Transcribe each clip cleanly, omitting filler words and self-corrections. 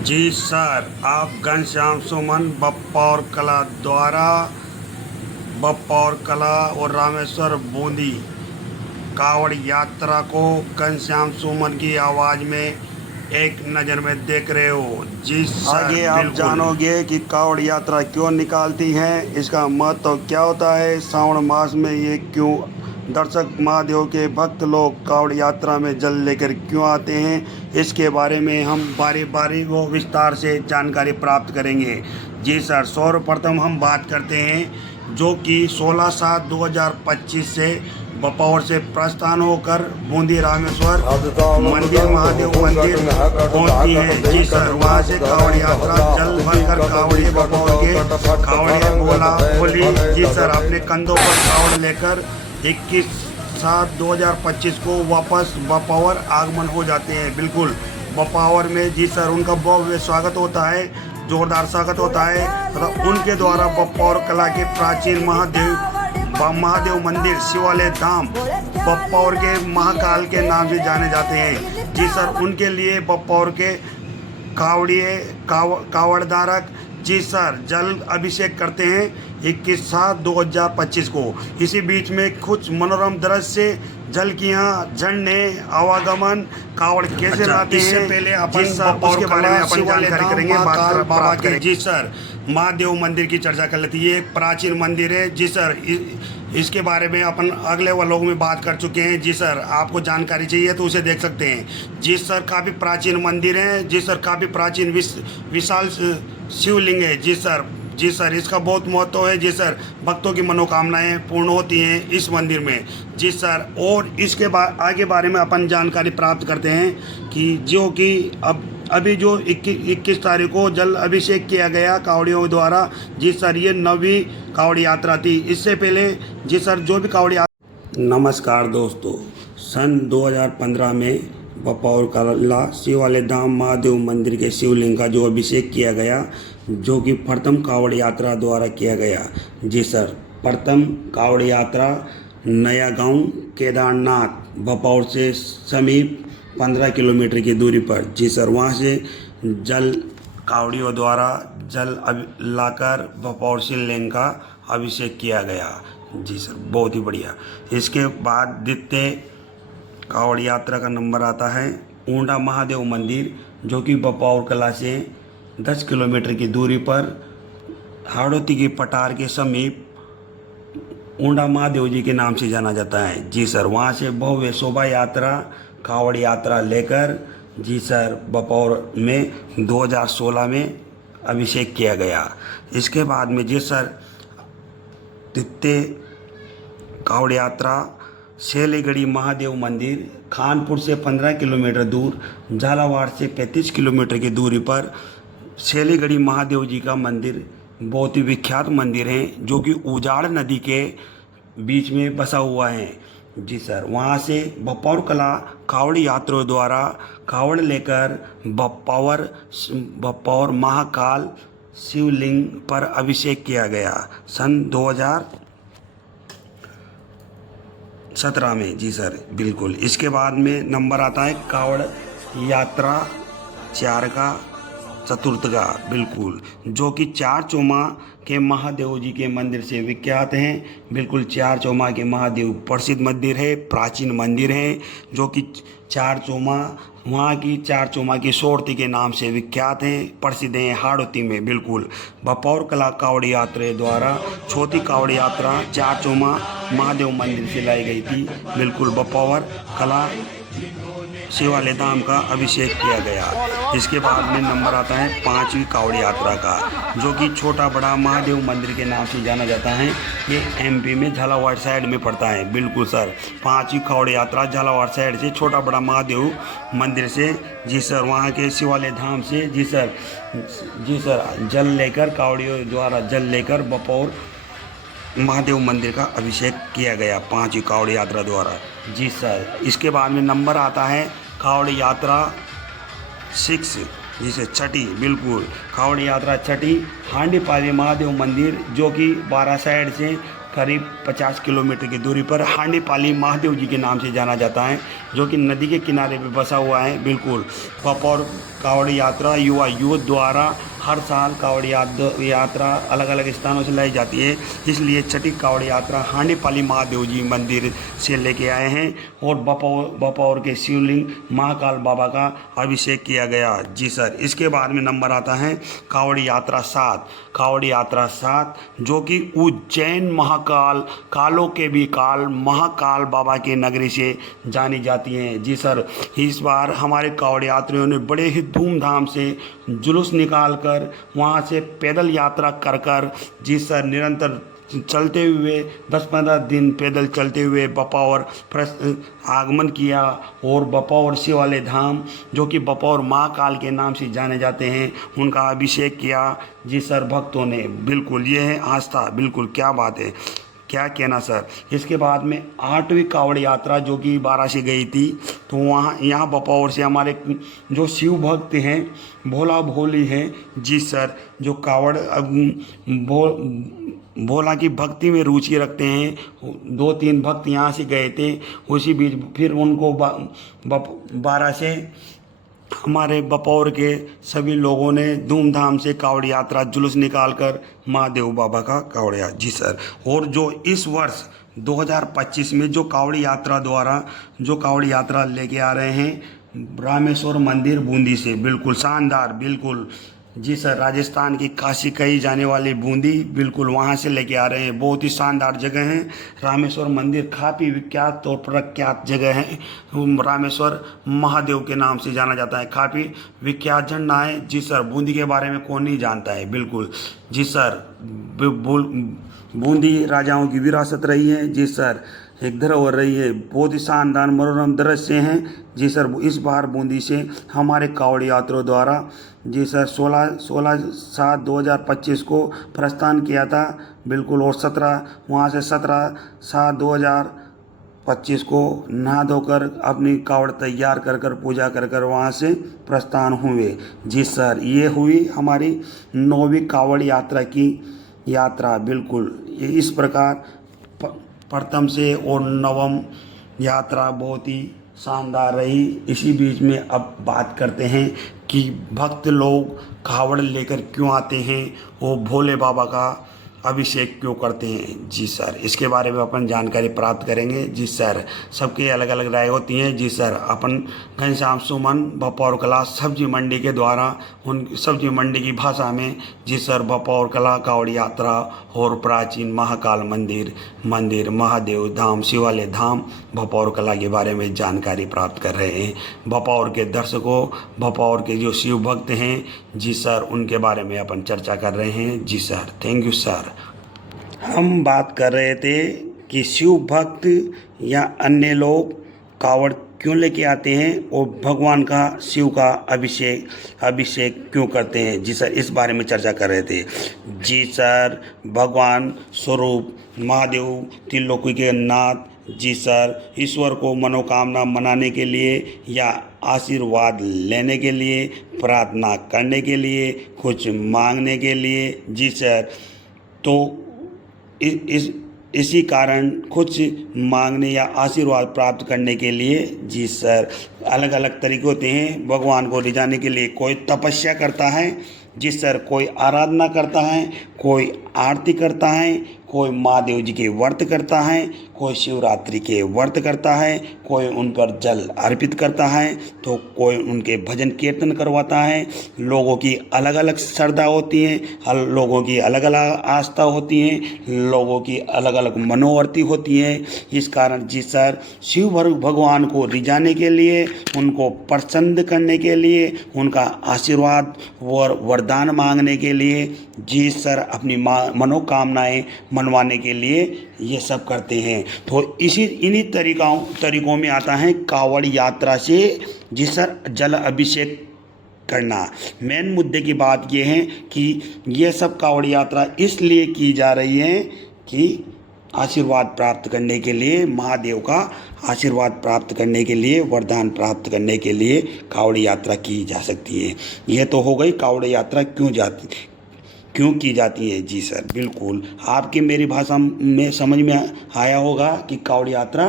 जी sir, आप घनश्याम सुमन बप्पौर कला द्वारा बप्पौर कला और रामेश्वर बूंदी कावड़ यात्रा को घनश्याम सुमन की आवाज़ में एक नज़र में देख रहे हो। जी सर, आगे आप बिल्कुल जानोगे कि कावड़ यात्रा क्यों निकालती हैं, इसका महत्व क्या होता है, श्रावण मास में ये क्यों दर्शक महादेव के भक्त लोग कावड़ यात्रा में जल लेकर क्यों आते हैं, इसके बारे में हम बारी बारी वो विस्तार से जानकारी प्राप्त करेंगे। जी सर, सर्वप्रथम हम बात करते हैं जो कि 16/7/2025 से बपौर से प्रस्थान होकर बूंदी रामेश्वर मंदिर महादेव मंदिर पहुंचती है। जी सर, वहाँ से कावड़ यात्रा जल भरकर कावड़िए बपौर के कावड़िए बोला बोली जी सर अपने कंधों पर कावड़ लेकर 21/7/2025 को वापस बपौर आगमन हो जाते हैं। बिल्कुल बपावर में जी सर उनका भव्य स्वागत होता है, जोरदार स्वागत होता है तथा उनके द्वारा बप्पौर कला के प्राचीन महादेव मंदिर शिवालय धाम बप्पौर के महाकाल के नाम से जाने जाते हैं। जी सर, उनके लिए बप्पौर के कावड़धारक जी सर जल अभिषेक करते हैं 21/7/2025 को। इसी बीच में कुछ मनोरम दृश्य जल की यहाँ झरने आवागमन कावड़ कैसे लाते हैं, इससे पहले अपन उसके बारे में अपन जानकारी करेंगे बाबा के। जी सर, महादेव मंदिर की चर्चा कर लेते हैं। ये एक प्राचीन मंदिर है। जी सर, इसके बारे में अपन अगले व्लॉग में बात कर चुके हैं। जी सर, आपको जानकारी चाहिए तो उसे देख सकते हैं। जी सर, काफ़ी प्राचीन मंदिर है। जी सर, काफ़ी प्राचीन विशाल शिवलिंग है। जी सर, इसका बहुत महत्व है। जी सर, भक्तों की मनोकामनाएं पूर्ण होती हैं इस मंदिर में। जी सर, और इसके आगे बारे में अपन जानकारी प्राप्त करते हैं कि जो कि अभी जो 21 तारीख को जल अभिषेक किया गया कावड़ियों द्वारा। जी सर, ये 9वीं कावड़ यात्रा थी। इससे पहले जी सर जो भी कावड़ यात्रा। नमस्कार दोस्तों, सन 2015 में बपौर कला शिवालय धाम महादेव मंदिर के शिवलिंग का जो अभिषेक किया गया, जो कि प्रथम कावड़ यात्रा द्वारा किया गया। जी सर, प्रथम कावड़ यात्रा नया गांव केदारनाथ बपौर से समीप 15 किलोमीटर की दूरी पर। जी सर, वहाँ से जल कावड़ियों द्वारा जल लाकर बपौर शिवलिंग का अभिषेक किया गया। जी सर, बहुत ही बढ़िया। इसके बाद द्वितीय कावड़ यात्रा का नंबर आता है ऊंडा महादेव मंदिर, जो कि बपौर कला से 10 किलोमीटर की दूरी पर हाड़ौती की पठार के समीप ऊंडा महादेव जी के नाम से जाना जाता है। जी सर, वहाँ से भव्य शोभा यात्रा कावड़ यात्रा लेकर जी सर बपौर में 2016 में अभिषेक किया गया। इसके बाद में जी सर द्वितीय कावड़ यात्रा शेलीगढ़ी महादेव मंदिर खानपुर से 15 किलोमीटर दूर, झालावाड़ से 35 किलोमीटर की दूरी पर शेलीगढ़ी महादेव जी का मंदिर बहुत ही विख्यात मंदिर है, जो कि उजाड़ नदी के बीच में बसा हुआ है। जी सर, वहाँ से बपौर कला कावड़ यात्रियों द्वारा कावड़ लेकर बपौर महाकाल शिवलिंग पर अभिषेक किया गया सन 2017 में। जी सर, बिल्कुल। इसके बाद में नंबर आता है कावड़ यात्रा चारका चतुर्थका, बिल्कुल, जो कि चार चौमा के महादेव जी के मंदिर से विख्यात हैं। बिल्कुल, चार चौमा के महादेव प्रसिद्ध मंदिर है, प्राचीन मंदिर है, जो कि चार चौमा वहाँ की चार चौमा की सोरती के नाम से विख्यात हैं, प्रसिद्ध हैं हाड़ौती में। बिल्कुल, बपौर कला कावड़ यात्रा द्वारा चौथी कावड़ यात्रा चार चौमा महादेव मंदिर से लाई गई थी। बिल्कुल, बपौर कला शिवालय धाम का अभिषेक किया गया। इसके बाद में नंबर आता है 5वीं कावड़ यात्रा का, जो कि छोटा बड़ा महादेव मंदिर के नाम से जाना जाता है। ये एमपी में झालावाड़ साइड में पड़ता है। बिल्कुल सर, 5वीं कावड़ यात्रा झालावाड़ साइड से छोटा बड़ा महादेव मंदिर से जी सर वहाँ के शिवालय धाम से जी सर जल लेकर कावड़ियों द्वारा जल लेकर बपौर महादेव मंदिर का अभिषेक किया गया 5वीं कावड़ यात्रा द्वारा। जी सर, इसके बाद में नंबर आता है कावड़ यात्रा 6, जिसे छठी, बिल्कुल, कावड़ यात्रा छठी हांडीपाली महादेव मंदिर, जो कि 12 साइड से करीब 50 किलोमीटर की दूरी पर हांडीपाली महादेव जी के नाम से जाना जाता है, जो कि नदी के किनारे पे बसा हुआ है। बिल्कुल बपौर कावड़ यात्रा युवा यूथ द्वारा हर साल कावड़ यात्रा अलग अलग स्थानों से लाई जाती है। इसलिए छठी कावड़ यात्रा हांडीपाली महादेव जी मंदिर से लेके आए हैं और बपौर के शिवलिंग महाकाल बाबा का अभिषेक किया गया। जी सर। इसके बाद में नंबर आता है कावड़ यात्रा 7। कावड़ यात्रा 7 जो कि उज्जैन महाकाल, कालों के भी काल महाकाल बाबा की नगरी से जानी जाती हैं। जी सर। इस बार हमारे कावड़ यात्रियों ने बड़े ही धूमधाम से जुलूस निकाल कर वहाँ से पैदल यात्रा कर जी सर निरंतर चलते हुए 10-15 दिन पैदल चलते हुए बपौर आगमन किया और बपौर शिवालय धाम जो कि बपौर महाकाल के नाम से जाने जाते हैं, उनका अभिषेक किया। जी सर भक्तों ने। बिल्कुल ये है आस्था। बिल्कुल क्या बात है, क्या कहना सर। इसके बाद में 8वीं कावड़ यात्रा जो कि 12 से गई थी, तो वहाँ यहाँ बपौर से हमारे जो शिव भक्त हैं, भोला भोली हैं, जी सर, जो कावड़ भोला की भक्ति में रुचि रखते हैं, 2-3 भक्त यहाँ से गए थे। उसी बीच फिर उनको 12 से हमारे बपौर के सभी लोगों ने धूमधाम से कावड़ यात्रा जुलूस निकालकर महादेव बाबा का कावड़ यात्रा। जी सर। और जो इस वर्ष 2025 में जो कावड़ यात्रा द्वारा जो कावड़ यात्रा लेके आ रहे हैं रामेश्वर मंदिर बूंदी से, बिल्कुल शानदार। बिल्कुल जी सर। राजस्थान की काशी कही जाने वाली बूंदी, बिल्कुल वहाँ से लेके आ रहे हैं। बहुत ही शानदार जगह है रामेश्वर मंदिर, काफ़ी विख्यात और प्रख्यात जगह है। रामेश्वर महादेव के नाम से जाना जाता है, काफ़ी विख्यात झंडा है। जी सर। बूंदी के बारे में कौन नहीं जानता है। बिल्कुल जी सर। बूंदी राजाओं की विरासत रही है। जी सर। एक धरोहर रही है। बहुत ही शानदार मनोरम दृश्य हैं। जी सर। इस बार बूंदी से हमारे कावड़ यात्रियों द्वारा जी सर 16/7/2025 को प्रस्थान किया था। बिल्कुल। और 17 वहाँ से 17/7/2025 को नहा धोकर अपनी कावड़ तैयार कर पूजा कर वहाँ से प्रस्थान हुए। जी सर। ये हुई हमारी 9वीं कावड़ यात्रा की यात्रा। बिल्कुल इस प्रकार प्रथम से और 9वीं यात्रा बहुत ही शानदार रही। इसी बीच में अब बात करते हैं कि भक्त लोग कावड़ लेकर क्यों आते हैं, वो भोले बाबा का अभिषेक क्यों करते हैं। जी सर। इसके बारे में अपन जानकारी प्राप्त करेंगे। जी सर। सबकी अलग अलग राय होती हैं। जी सर। अपन घनश्याम सुमन बपौर कला सब्जी मंडी के द्वारा उन सब्जी मंडी की भाषा में जी सर बपौर कला कावड़ यात्रा और प्राचीन महाकाल मंदिर महादेव धाम शिवालय धाम बपौर कला के बारे में जानकारी प्राप्त कर रहे हैं। बपौर के दर्शकों, बपौर के जो शिव भक्त हैं, जी सर, उनके बारे में अपन चर्चा कर रहे हैं। जी सर। Thank you sir. हम बात कर रहे थे कि शिव भक्त या अन्य लोग कावड़ क्यों लेके आते हैं और भगवान का शिव का अभिषेक क्यों करते हैं। जी सर। इस बारे में चर्चा कर रहे थे। जी सर। भगवान स्वरूप महादेव त्रिलोकी के नाथ, जी सर, ईश्वर को मनोकामना मनाने के लिए या आशीर्वाद लेने के लिए, प्रार्थना करने के लिए, कुछ मांगने के लिए, जी सर, तो इसी कारण कुछ मांगने या आशीर्वाद प्राप्त करने के लिए, जी सर, अलग अलग तरीके होते हैं भगवान को रिझाने के लिए। कोई तपस्या करता है, जी सर, कोई आराधना करता है, कोई आरती करता है, कोई महादेव जी के व्रत करता है, कोई शिवरात्रि के व्रत करता है, कोई उन पर जल अर्पित करता है, तो कोई उनके भजन कीर्तन करवाता है। लोगों की अलग अलग श्रद्धा होती है, लोगों की अलग अलग आस्था होती है, लोगों की अलग अलग मनोवर्ती होती है। इस कारण जी सर शिव भगवान को रिझाने के लिए, उनको प्रसन्न करने के लिए, उनका आशीर्वाद और वरदान मांगने के लिए, जी सर, अपनी मनोकामनाएं मनवाने के लिए ये सब करते हैं। तो इन्हीं तरीकों में आता है कावड़ यात्रा से, जी सर, जल अभिषेक करना। मेन मुद्दे की बात ये है कि ये सब कावड़ यात्रा इसलिए की जा रही है कि आशीर्वाद प्राप्त करने के लिए, महादेव का आशीर्वाद प्राप्त करने के लिए, वरदान प्राप्त करने के लिए कावड़ यात्रा की जा सकती है। यह तो हो गई कावड़ यात्रा क्यों क्यों की जाती है? जी सर, बिल्कुल आपकी मेरी भाषा में समझ में आया होगा कि कावड़ यात्रा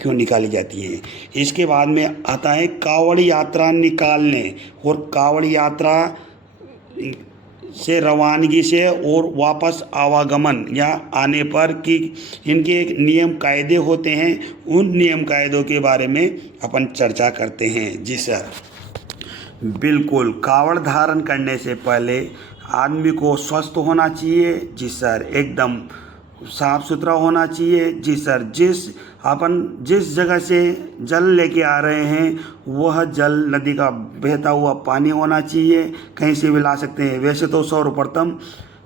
क्यों निकाली जाती है। इसके बाद में आता है कावड़ यात्रा निकालने और कावड़ यात्रा से रवानगी से और वापस आवागमन या आने पर कि इनके एक नियम कायदे होते हैं, उन नियम कायदों के बारे में अपन चर्चा करते हैं। जी सर, बिल्कुल कावड़ धारण करने से पहले आदमी को स्वस्थ होना चाहिए। जी सर, एकदम साफ सुथरा होना चाहिए। जी सर, जिस जगह से जल लेके आ रहे हैं वह जल नदी का बहता हुआ पानी होना चाहिए, कहीं से भी ला सकते हैं। वैसे तो सर्वप्रथम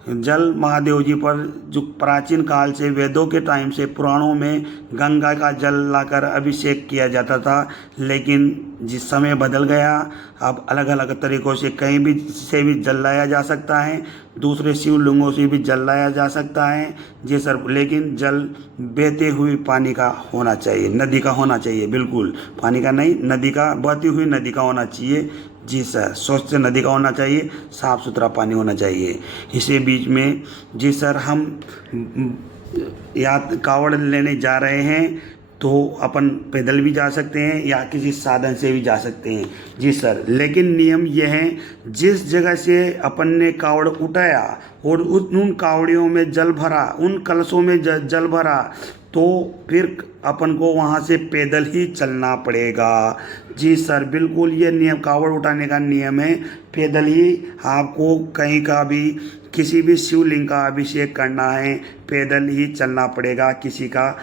जल महादेव जी पर जो प्राचीन काल से वेदों के टाइम से पुराणों में गंगा का जल लाकर अभिषेक किया जाता था, लेकिन जिस समय बदल गया अब अलग अलग तरीक़ों से कहीं भी से भी जल लाया जा सकता है, दूसरे शिवलिंगों से भी जल लाया जा सकता है। जी सर, लेकिन जल बहते हुए पानी का होना चाहिए, नदी का होना चाहिए, बिल्कुल पानी का नहीं, नदी का, बहती हुई नदी का होना चाहिए। जी सर, स्वच्छ नदी का होना चाहिए, साफ़ सुथरा पानी होना चाहिए। इसी बीच में जी सर, हम या कावड़ लेने जा रहे हैं तो अपन पैदल भी जा सकते हैं या किसी साधन से भी जा सकते हैं। जी सर, लेकिन नियम यह है, जिस जगह से अपन ने कावड़ उठाया और उन कावड़ियों में जल भरा, उन कलशों में जल भरा, तो फिर अपन को वहाँ से पैदल ही चलना पड़ेगा। जी सर, बिल्कुल ये नियम, कावड़ उठाने का नियम है, पैदल ही आपको कहीं का भी किसी भी शिवलिंग का अभिषेक करना है, पैदल ही चलना पड़ेगा, किसी का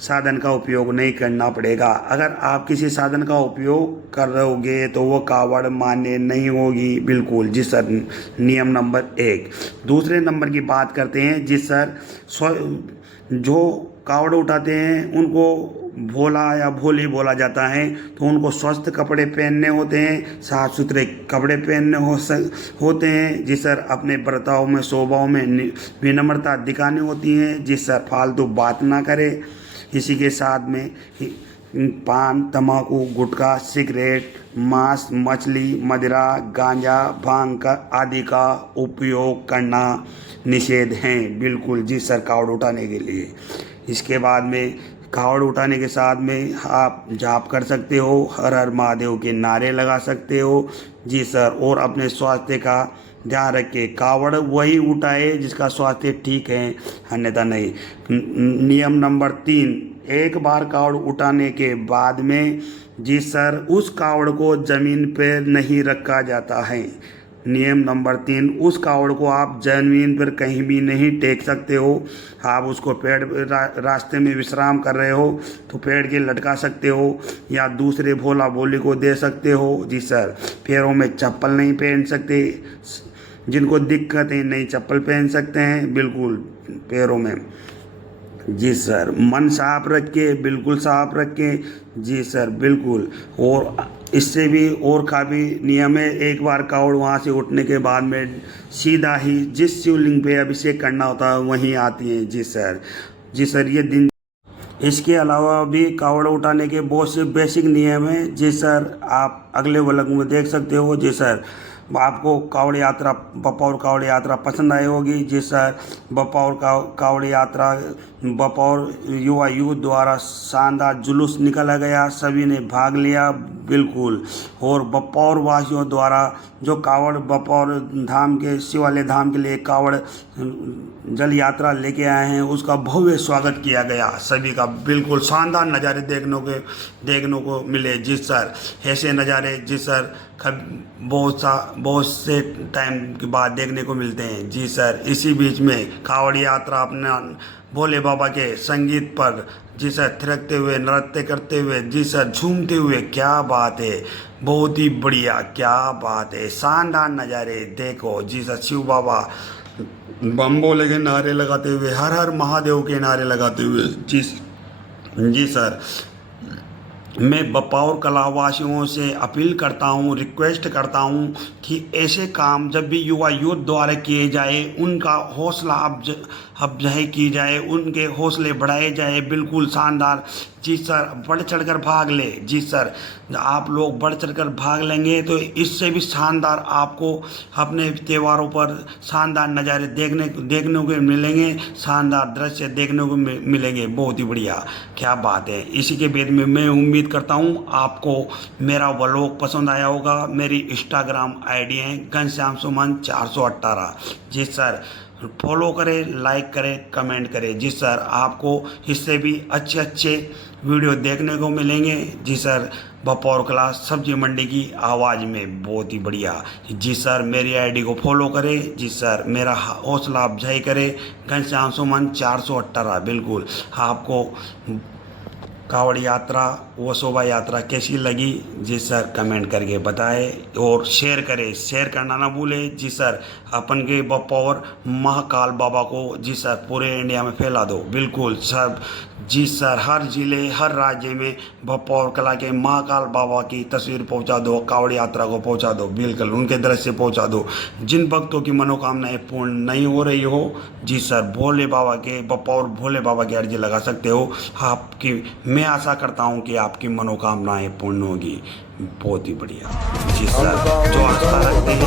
साधन का उपयोग नहीं करना पड़ेगा। अगर आप किसी साधन का उपयोग कर रहोगे तो वो कावड़ मान्य नहीं होगी, बिल्कुल। जी सर, नियम नंबर 1। दूसरे नंबर की बात करते हैं। जी सर, जो कावड़ उठाते हैं उनको भोला या भोली बोला जाता है, तो उनको स्वस्थ कपड़े पहनने होते हैं, साफ़ सुथरे कपड़े पहनने होते हैं। जी सर, अपने बर्ताव में, स्वभाव में विनम्रता दिखानी होती है। जी सर, फालतू बात ना करें। इसी के साथ में पान, तम्बाकू, गुटखा, सिगरेट, मांस, मछली, मदिरा, गांजा, भांग आदि का उपयोग करना निषेध है, बिल्कुल। जी सर, कावड़ उठाने के लिए। इसके बाद में कावड़ उठाने के साथ में आप जाप कर सकते हो, हर हर महादेव के नारे लगा सकते हो। जी सर, और अपने स्वास्थ्य का ध्यान रखे, कावड़ वही उठाए जिसका स्वास्थ्य ठीक है, अन्यथा नहीं। नियम नंबर 3, एक बार कावड़ उठाने के बाद में जी सर, उस कावड़ को ज़मीन पर नहीं रखा जाता है। नियम नंबर 3, उस कावड़ को आप ज़मीन पर कहीं भी नहीं टेक सकते हो। आप उसको पेड़ रास्ते में विश्राम कर रहे हो तो पेड़ के लटका सकते हो या दूसरे भोला भोली को दे सकते हो। जी सर, पैरों में चप्पल नहीं पहन सकते, जिनको दिक्कत है नहीं चप्पल पहन सकते हैं, बिल्कुल पैरों में। जी सर, मन साफ रखे, बिल्कुल साफ रखे। जी सर, बिल्कुल। और इससे भी और काफ़ी नियम है। एक बार कावड़ वहाँ से उठने के बाद में सीधा ही जिस शिवलिंग पे अभिषेक करना होता है वहीं आती है। जी सर, जी सर, ये दिन। इसके अलावा भी कावड़ उठाने के बहुत से बेसिक नियम हैं। जी सर, आप अगले व्लॉग में देख सकते हो। जी सर, आपको कावड़ यात्रा, बपौर कावड़ यात्रा पसंद आई होगी। जी सर, बपौर कावड़ यात्रा बपौर युवा यूथ द्वारा शानदार जुलूस निकाला गया, सभी ने भाग लिया, बिल्कुल। और बपौर वासियों द्वारा जो कावड़ बपौर धाम के, शिवालय धाम के लिए कावड़ जल यात्रा लेके आए हैं, उसका भव्य स्वागत किया गया सभी का, बिल्कुल शानदार नज़ारे देखने को मिले। जी सर, ऐसे नज़ारे जी सर बहुत से टाइम के बाद देखने को मिलते हैं। जी सर, इसी बीच में कावड़ यात्रा अपना भोले बाबा के संगीत पर जी सर थिरकते हुए, नृत्य करते हुए, जी सर झूमते हुए, क्या बात है, बहुत ही बढ़िया, क्या बात है, शानदार नज़ारे देखो। जी सर, शिव बाबा बम भोले के नारे लगाते हुए, हर हर महादेव के नारे लगाते हुए। जी सर, मैं बपौर कलावासियों से अपील करता हूँ, रिक्वेस्ट करता हूँ कि ऐसे काम जब भी युवा यूथ द्वारा किए जाए, उनका हौसला अफजाई की जाए, उनके हौसले बढ़ाए जाए, बिल्कुल शानदार जी सर, बढ़ चढ़कर भाग ले। जी सर, आप लोग बढ़ चढ़कर भाग लेंगे तो इससे भी शानदार आपको अपने त्योहारों पर शानदार नज़ारे देखने को मिलेंगे, शानदार दृश्य देखने को मिलेंगे। बहुत ही बढ़िया, क्या बात है। इसी के बाद में मैं उम्मीद करता हूँ आपको मेरा व्लॉग पसंद आया होगा। मेरी इंस्टाग्राम आईडी है घनश्याम सुमन 418। जी सर, फॉलो करें, लाइक करें, कमेंट करें। जी सर, आपको इससे भी अच्छे अच्छे वीडियो देखने को मिलेंगे। जी सर, बपौर क्लास सब्जी मंडी की आवाज़ में, बहुत ही बढ़िया। जी सर, मेरी आईडी को फॉलो करें। जी सर, मेरा हौसला अफजाई करें। घनश्याम सुमन 418। बिल्कुल, आपको कावड़ यात्रा वो शोभा यात्रा कैसी लगी? जी सर, कमेंट करके बताएं और शेयर करें, शेयर करना ना भूलें। जी सर, अपन के बपौर महाकाल बाबा को जी सर पूरे इंडिया में फैला दो। बिल्कुल सब। जी सर, हर जिले हर राज्य में बपौर कला के महाकाल बाबा की तस्वीर पहुंचा दो, कावड़ यात्रा को पहुंचा दो। बिल्कुल उनके दृश्य पहुंचा दो। जिन भक्तों की मनोकामनाएं पूर्ण नहीं हो रही हो, जी सर, भोले बाबा के बपौर भोले बाबा की अर्जी लगा सकते हो। आपकी मैं आशा करता हूं कि आपकी मनोकामनाएं पूर्ण होगी। बहुत ही बढ़िया। जी सर, जो आस्था रखते हैं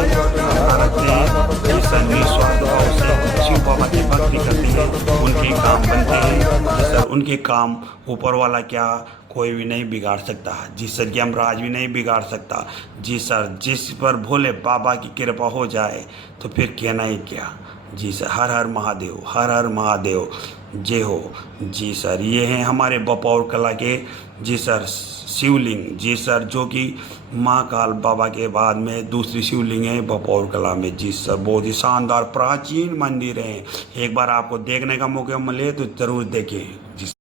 जी सर, निस्वार्थ भाव से शिव बाबा की भक्ति करते हैं, उनके काम बनते हैं। जी सर, उनके काम ऊपर वाला क्या कोई भी नहीं बिगाड़ सकता। जी सर, यमराज भी नहीं बिगाड़ सकता। जी सर, जिस पर भोले बाबा की कृपा हो जाए तो फिर कहना ही क्या। जी सर, हर हर महादेव, हर हर महादेव, जय हो। जी सर, ये हैं हमारे बपौर कला के जी सर शिवलिंग। जी सर, जो कि महाकाल बाबा के बाद में दूसरी शिवलिंग है बपौर कला में। जी सर, बहुत ही शानदार प्राचीन मंदिर है। एक बार आपको देखने का मौका मिले तो ज़रूर देखें। जी।